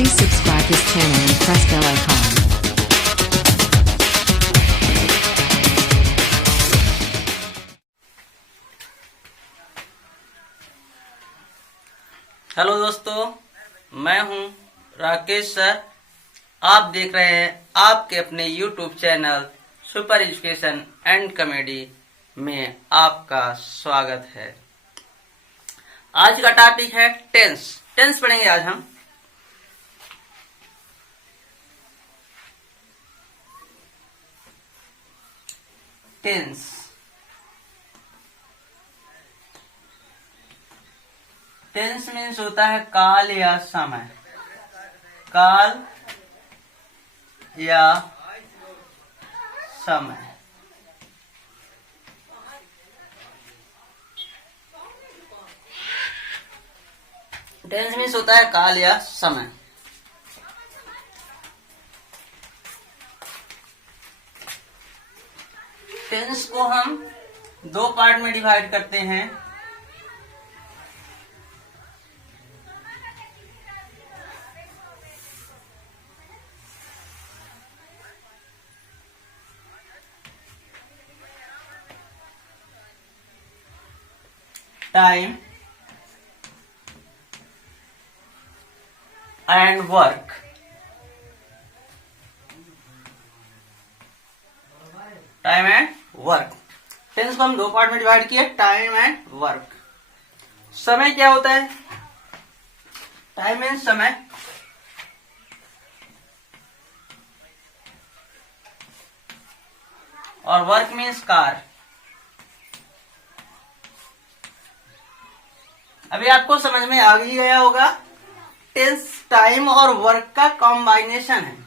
Please subscribe this channel and press bell icon. Hello दोस्तों, मैं हूं राकेश सर। आप देख रहे हैं आपके अपने YouTube channel super education and comedy में आपका स्वागत है। आज का टॉपिक है टेंस पढ़ेंगे आज हम। टेंस मीन्स होता है काल या समय। काल या समय। टेंस मीन्स होता है काल या समय। टेंस को हम दो पार्ट में डिवाइड करते हैं। Time and work. Time and work. Tense को हम दो पार्ट में डिवाइड किए, टाइम एंड वर्क। समय क्या होता है? टाइम मीन्स समय, और वर्क मीन्स कार्य। अभी आपको समझ में आ ही गया होगा, टेंस टाइम और वर्क का कॉम्बाइनेशन है।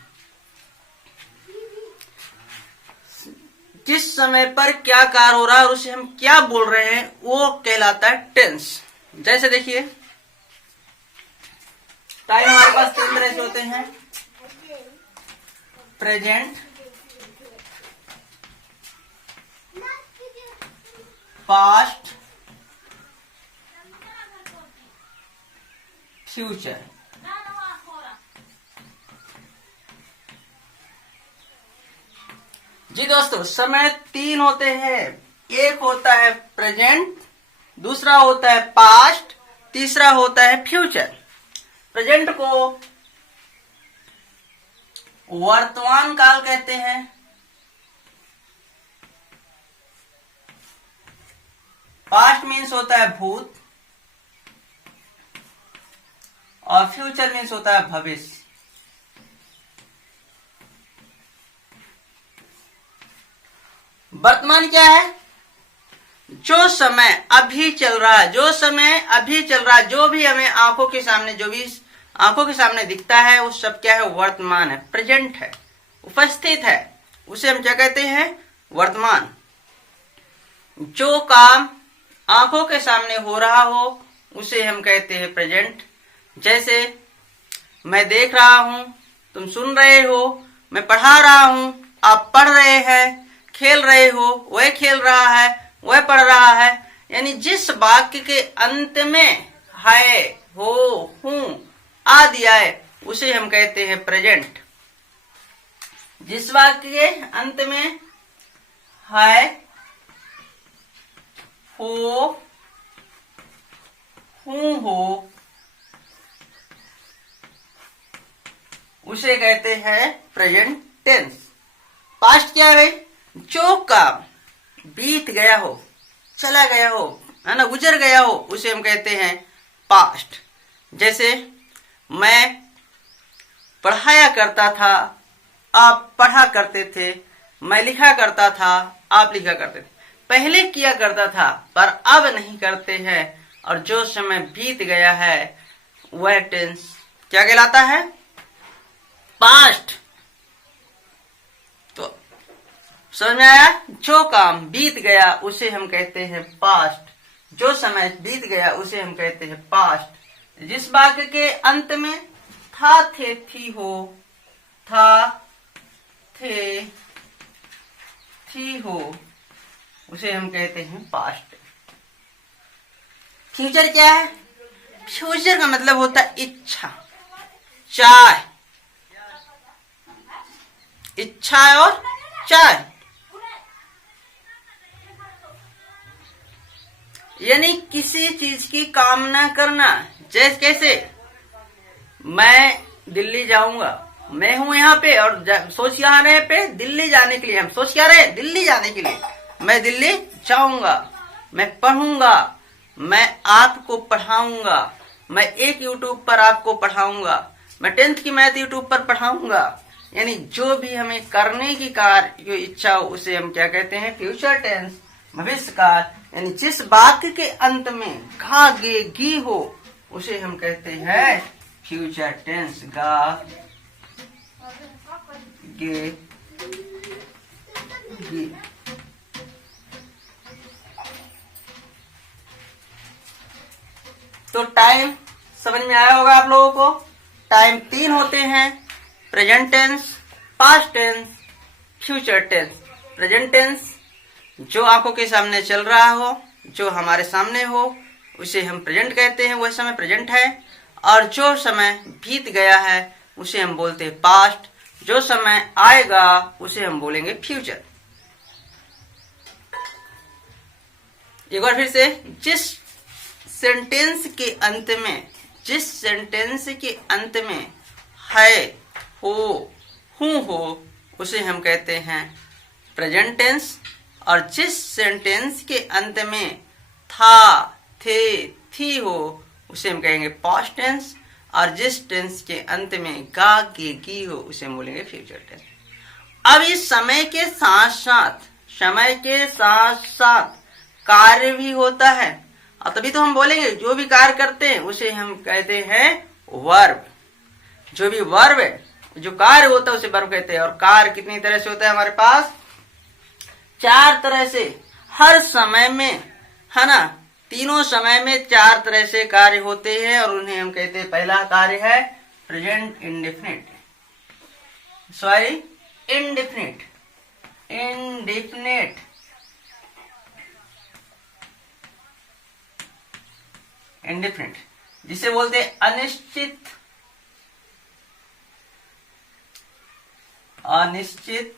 जिस समय पर क्या कार्य हो रहा है और उसे हम क्या बोल रहे हैं वो कहलाता है टेंस। जैसे देखिए, टाइम हमारे पास तीन तरह से होते हैं: प्रेजेंट, पास्ट, फ्यूचर। जी दोस्तों, समय तीन होते हैं। एक होता है प्रेजेंट, दूसरा होता है पास्ट, तीसरा होता है फ्यूचर। प्रेजेंट को वर्तमान काल कहते हैं, पास्ट मीन्स होता है भूत, और फ्यूचर मीन्स होता है भविष्य। वर्तमान क्या है? जो समय अभी चल रहा है, जो भी हमें आंखों के सामने दिखता है वो सब क्या है? वर्तमान है, प्रेजेंट है, उपस्थित है। उसे हम क्या कहते हैं? वर्तमान। जो काम आंखों के सामने हो रहा हो उसे हम कहते हैं प्रेजेंट। जैसे मैं देख रहा हूं, तुम सुन रहे हो, मैं पढ़ा रहा हूं, आप पढ़ रहे हैं, खेल रहे हो, वह खेल रहा है, वह पढ़ रहा है। यानी जिस वाक्य के अंत में है, हो, हूं आदि आए उसे हम कहते हैं प्रेजेंट। जिस वाक्य के अंत में है, हो, हूं, हो उसे कहते हैं प्रेजेंट टेंस। पास्ट क्या है? जो काम बीत गया हो, चला गया हो, है ना, गुजर गया हो, उसे हम कहते हैं पास्ट। जैसे मैं पढ़ाया करता था, आप पढ़ा करते थे, मैं लिखा करता था, आप लिखा करते थे। पहले किया करता था पर अब नहीं करते हैं, और जो समय बीत गया है वह टेंस क्या कहलाता है? पास्ट। तो समझ में आया? जो काम बीत गया उसे हम कहते हैं पास्ट, जो समय बीत गया उसे हम कहते हैं पास्ट। जिस वाक्य के अंत में था, थे, थी, हो, था, थे, थी, हो उसे हम कहते हैं पास्ट। फ्यूचर क्या है? फ्यूचर का मतलब होता है इच्छा, चाय, इच्छा और चाय, यानी किसी चीज की कामना करना। जैसे कैसे मैं दिल्ली जाऊंगा, मैं हूं यहाँ पे और सोच क्या रहे पे दिल्ली जाने के लिए, हम सोच क्या रहे दिल्ली जाने के लिए, मैं दिल्ली जाऊंगा, मैं पढ़ूंगा, मैं आपको पढ़ाऊंगा, मैं एक यूट्यूब पर आपको पढ़ाऊंगा, मैं 10th की मैथ यूट्यूब पर पढ़ाऊंगा। यानी जो भी हमें करने की कार्य जो इच्छा हो उसे हम क्या कहते हैं, फ्यूचर टेंस, भविष्य काल। यानी जिस वाक्य के अंत में घा गे गी हो उसे हम कहते हैं फ्यूचर टेंस। गा गे गी। तो टाइम समझ में आया होगा आप लोगों को। टाइम 3 होते हैं, present tense, past tense, future tense. Present tense जो आंखों के सामने चल रहा हो, जो हमारे सामने हो उसे हम प्रेजेंट कहते हैं, वह समय प्रेजेंट है। और जो समय बीत गया है उसे हम बोलते हैं पास्ट, जो समय आएगा उसे हम बोलेंगे फ्यूचर। एक बार फिर से, जिस सेंटेंस के अंत में, जिस सेंटेंस के अंत में है, हो, हूं हो उसे हम कहते हैं प्रेजेंट टेंस। और जिस सेंटेंस के अंत में था, थे, थी हो उसे हम कहेंगे पास्ट टेंस। और जिस टेंस के अंत में गा गे गी हो उसे हम बोलेंगे फ्यूचर टेंस। अब इस समय के साथ साथ, समय के साथ साथ कार्य भी होता है, और तभी तो हम बोलेंगे जो भी कार्य करते हैं उसे हम कहते हैं वर्ब। जो भी वर्ब है, जो कार्य होता है उसे वर्ब कहते हैं। और कार्य कितनी तरह से होता है हमारे पास? 4 तरह से। हर समय में, है ना, तीनों समय में 4 तरह से कार्य होते हैं और उन्हें हम कहते हैं, पहला कार्य है present indefinite, sorry indefinite, indefinite, indefinite जिसे बोलते हैं अनिश्चित, अनिश्चित,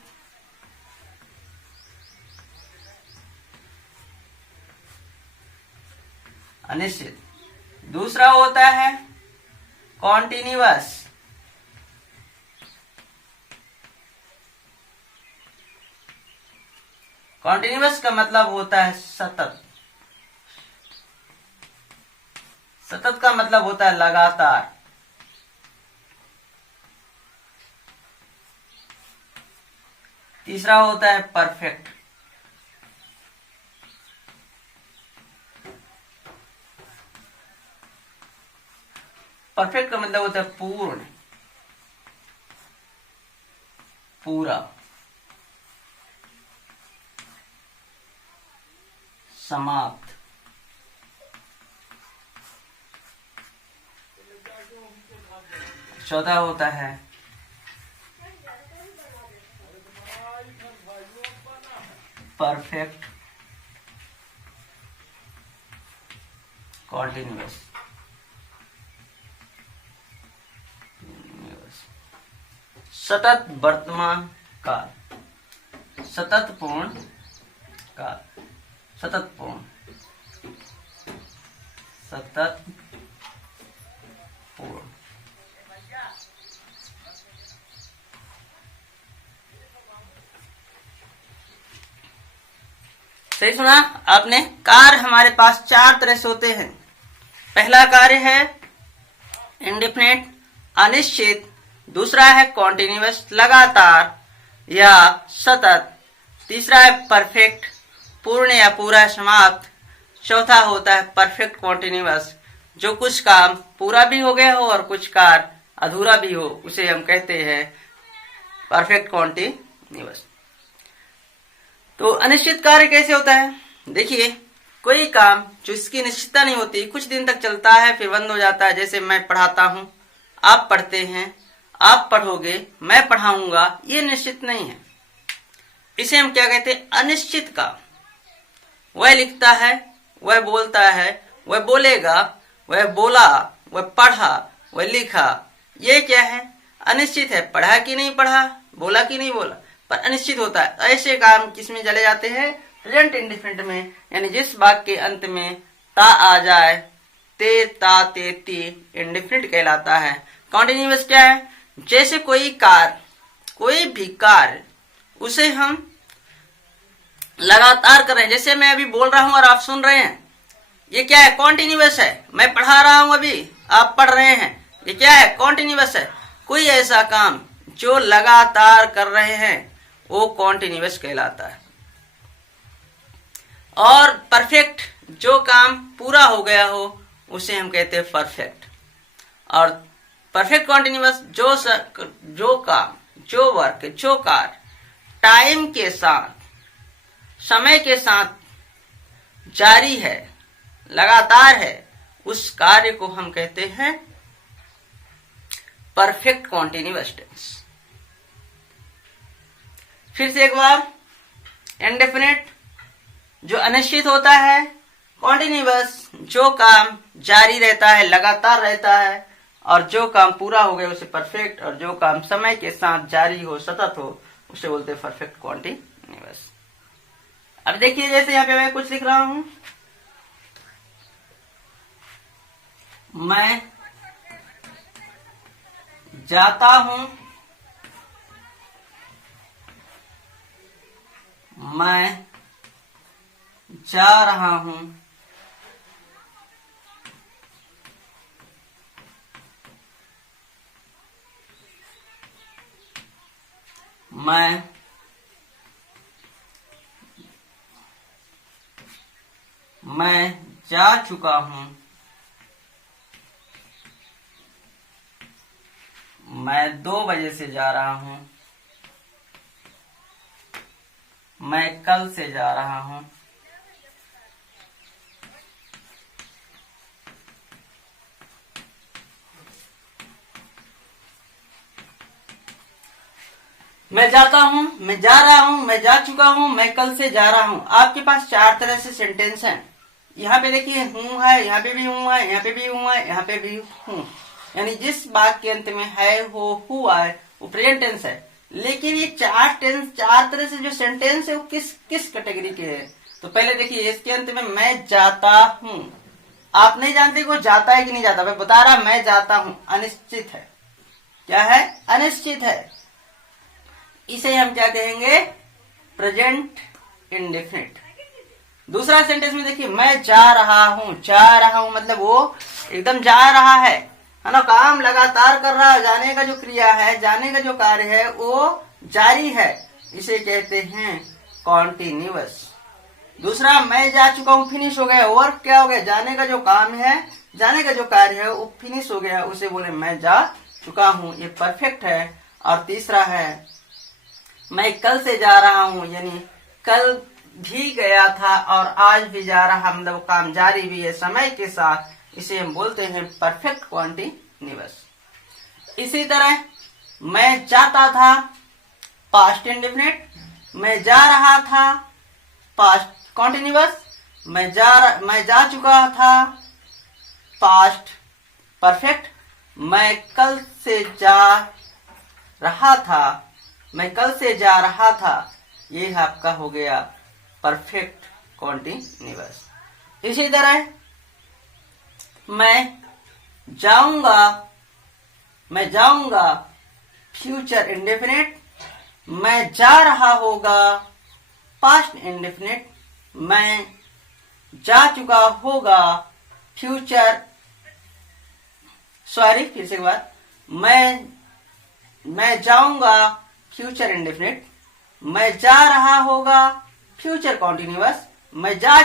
अनिश्चित। दूसरा होता है कॉन्टिन्यूअस, कॉन्टिन्यूअस का मतलब होता है सतत, सतत का मतलब होता है लगातार। तीसरा होता है परफेक्ट, परफेक्ट का मतलब होता है पूर्ण, पूरा, समाप्त। चौथा होता है परफेक्ट कॉन्टिन्यूअस, सतत वर्तमान काल, सतत पूर्ण काल, सतत पूर्ण, सतत पूर्ण। सही सुना आपने। कार्य हमारे पास 4 तरह से होते हैं। पहला कार्य है इंडेफिनिट, अनिश्चित। दूसरा है कॉन्टिन्यूअस, लगातार या सतत। तीसरा है परफेक्ट, पूर्ण या पूरा, समाप्त। चौथा होता है परफेक्ट कॉन्टिन्यूअस, जो कुछ काम पूरा भी हो गया हो और कुछ कार्य अधूरा भी हो उसे हम कहते हैं परफेक्ट कॉन्टिन्यूअस। तो अनिश्चित कार्य कैसे होता है? देखिए, कोई काम जो इसकी निश्चितता नहीं होती, कुछ दिन तक चलता है फिर बंद हो जाता है। जैसे मैं पढ़ाता हूं, आप पढ़ते हैं, आप पढ़ोगे, मैं पढ़ाऊंगा, ये निश्चित नहीं है। इसे हम क्या कहते हैं? अनिश्चित काम। वह लिखता है, वह बोलता है, वह बोलेगा, वह बोला, वह पढ़ा, वह लिखा, ये क्या है? अनिश्चित है। पढ़ा कि नहीं पढ़ा, बोला कि नहीं बोला, पर अनिश्चित होता है। ऐसे काम किसमें चले जाते हैं? प्रेजेंट इंडेफिनिट में। यानी जिस वाक्य के अंत में ता आ जाए, ते, ता, ते, ती इंडेफिनिट कहलाता है। कॉन्टिन्यूअस क्या है? जैसे कोई भी कार्य उसे हम लगातार कर रहे हैं, जैसे मैं अभी बोल रहा हूं और आप सुन रहे हैं, ये क्या है? कॉन्टिन्यूअस है। मैं पढ़ा रहा हूं, अभी आप पढ़ रहे हैं, ये क्या है? कॉन्टिन्यूअस है। कोई ऐसा काम जो लगातार कर रहे हैं वो कॉन्टिन्यूअस कहलाता है। और परफेक्ट, जो काम पूरा हो गया हो उसे हम कहते हैं परफेक्ट। और परफेक्ट कॉन्टिन्यूअस जो काम, जो वर्क, जो कार्य टाइम के साथ, समय के साथ जारी है, लगातार है, उस कार्य को हम कहते हैं परफेक्ट कॉन्टिन्यूअस टेंस। फिर से एक बार, इंडेफिनिट जो अनिश्चित होता है, कॉन्टिन्यूअस जो काम जारी रहता है, लगातार रहता है, और जो काम पूरा हो गया उसे परफेक्ट, और जो काम समय के साथ जारी हो, सतत हो, उसे बोलते हैं परफेक्ट कॉन्टिन्यूअस। अब देखिए, जैसे यहाँ पे मैं कुछ लिख रहा हूं, मैं जाता हूं, मैं जा रहा हूं, मैं जा चुका हूं, मैं 2 बजे से जा रहा हूं, मैं कल से जा रहा हूं, मैं जाता हूं, मैं जा रहा हूं, मैं जा चुका हूं, मैं कल से जा रहा हूं। आपके पास 4 तरह से सेंटेंस हैं। यहाँ पे देखिए हूं है, यहाँ पे भी हूं है, यहाँ पे भी हूं है, यहाँ पे भी हूं। यानी जिस वाक्य के अंत में है, हो, हुआ है, वो प्रेजेंट टेंस है। लेकिन ये 4 तरह से जो सेंटेंस है वो किस कैटेगरी के है? तो पहले देखिए, इसके अंत में मैं जाता हूं, आप नहीं जानते को जाता है कि नहीं जाता, मैं बता रहा मैं जाता हूं, अनिश्चित है। क्या है? अनिश्चित है। इसे हम क्या कहेंगे? Present indefinite. दूसरा सेंटेंस में देखिए, मैं जा रहा हूं मतलब वो एकदम जा रहा है ना, काम लगातार कर रहा है, जाने का जो क्रिया है, जाने का जो कार्य है वो जारी है, इसे कहते हैं कॉन्टिन्यूअस। दूसरा, मैं जा चुका हूं, फिनिश हो गया, वर्क क्या हो गया? जाने का जो काम है, जाने का जो कार्य है वो फिनिश हो गया, उसे बोले मैं जा चुका हूं, ये परफेक्ट है। और तीसरा है, मैं कल से जा रहा हूं, यानी कल भी गया था और आज भी जा रहा, मतलब काम जारी भी है समय के साथ, इसे हम बोलते हैं परफेक्ट कॉन्टिन्यूअस। इसी तरह मैं जाता था, पास्ट इंडेफिनिट, मैं जा रहा था, पास्ट कॉन्टिन्यूअस, मैं जा चुका था, पास्ट परफेक्ट, मैं कल से जा रहा था, मैं कल से जा रहा था, ये आपका हो गया परफेक्ट कॉन्टिन्यूअस। इसी तरह मैं जाऊंगा फ्यूचर इंडेफिनिट, मैं जा रहा होगा पास्ट इंडेफिनिट, मैं जा चुका होगा फ्यूचर, सॉरी फिर से एक बार, मैं जाऊंगा फ्यूचर इंडेफिनिट, मैं जा रहा होगा फ्यूचर कॉन्टिन्यूअस, मैं जा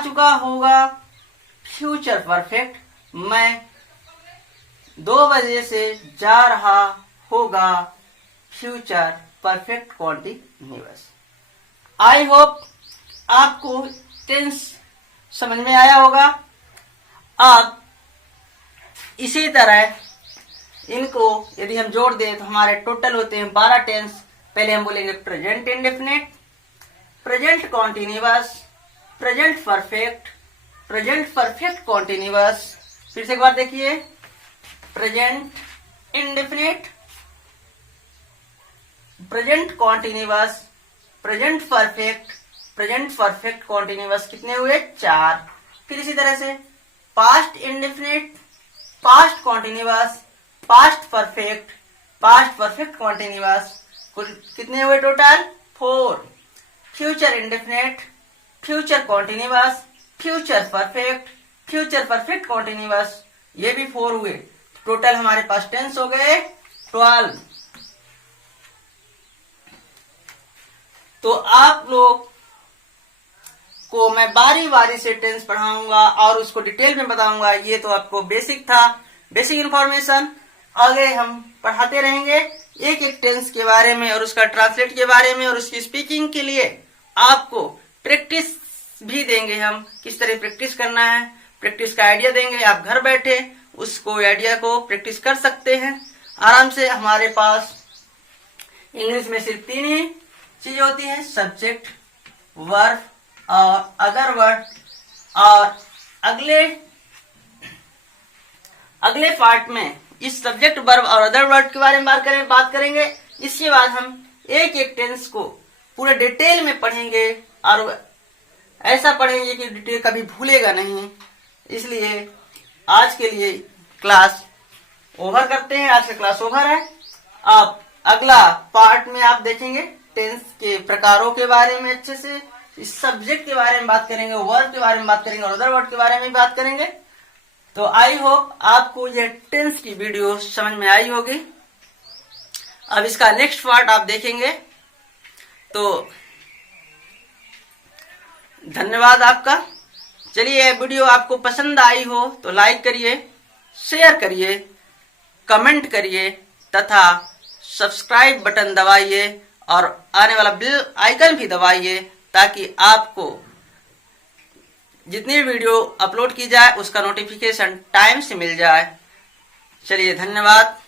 चुका होगा फ्यूचर परफेक्ट, मैं 2 बजे से जा रहा होगा future perfect continuous. I hope आपको टेंस समझ में आया होगा। अब इसी तरह इनको यदि हम जोड़ दें तो हमारे टोटल होते हैं 12 टेंस। पहले हम बोलेंगे present indefinite, present continuous, present perfect, present perfect continuous. फिर से एक बार देखिए, present indefinite, present continuous, present perfect, present perfect continuous कितने हुए? 4। फिर इसी तरह से past indefinite, past continuous, past perfect, past perfect continuous, कुल कितने हुए total? 4। Future indefinite, future continuous, future perfect, future perfect continuous, ये भी 4 हुए। टोटल हमारे पास टेंस हो गए 12। तो आप लोग को मैं बारी बारी से टेंस पढ़ाऊंगा और उसको डिटेल में बताऊंगा। ये तो आपको बेसिक था, बेसिक इंफॉर्मेशन। आगे हम पढ़ाते रहेंगे एक एक टेंस के बारे में और उसका ट्रांसलेट के बारे में, और उसकी स्पीकिंग के लिए आपको प्रैक्टिस भी देंगे हम, किस तरह प्रैक्टिस करना है, प्रैक्टिस का आइडिया देंगे। आप घर बैठे उसको आइडिया को प्रैक्टिस कर सकते हैं आराम से। हमारे पास इंग्लिश में सिर्फ 3 ही चीज होती है, सब्जेक्ट, वर्ब और अदर वर्ड। और अगले पार्ट में इस सब्जेक्ट, वर्ब और अदर वर्ड के बारे में बात करेंगे। इसके बाद हम एक एक टेंस को पूरे डिटेल में पढ़ेंगे और ऐसा पढ़ेंगे कि डिटेल कभी भूलेगा नहीं। इसलिए आज के लिए क्लास ओवर करते हैं। आज का क्लास ओवर है। अब अगला पार्ट में आप देखेंगे टेंस के प्रकारों के बारे में अच्छे से, इस सब्जेक्ट के बारे में बात करेंगे, वर्ब के बारे में बात करेंगे और अदर वर्ड के बारे में बात करेंगे। तो आई होप आपको यह टेंस की वीडियो समझ में आई होगी। अब इसका नेक्स्ट पार्ट आप देखेंगे। तो धन्यवाद आपका। चलिए, यह वीडियो आपको पसंद आई हो तो लाइक करिए, शेयर करिए, कमेंट करिए तथा सब्सक्राइब बटन दबाइए और आने वाला बेल आइकन भी दबाइए ताकि आपको जितनी वीडियो अपलोड की जाए उसका नोटिफिकेशन टाइम से मिल जाए। चलिए, धन्यवाद।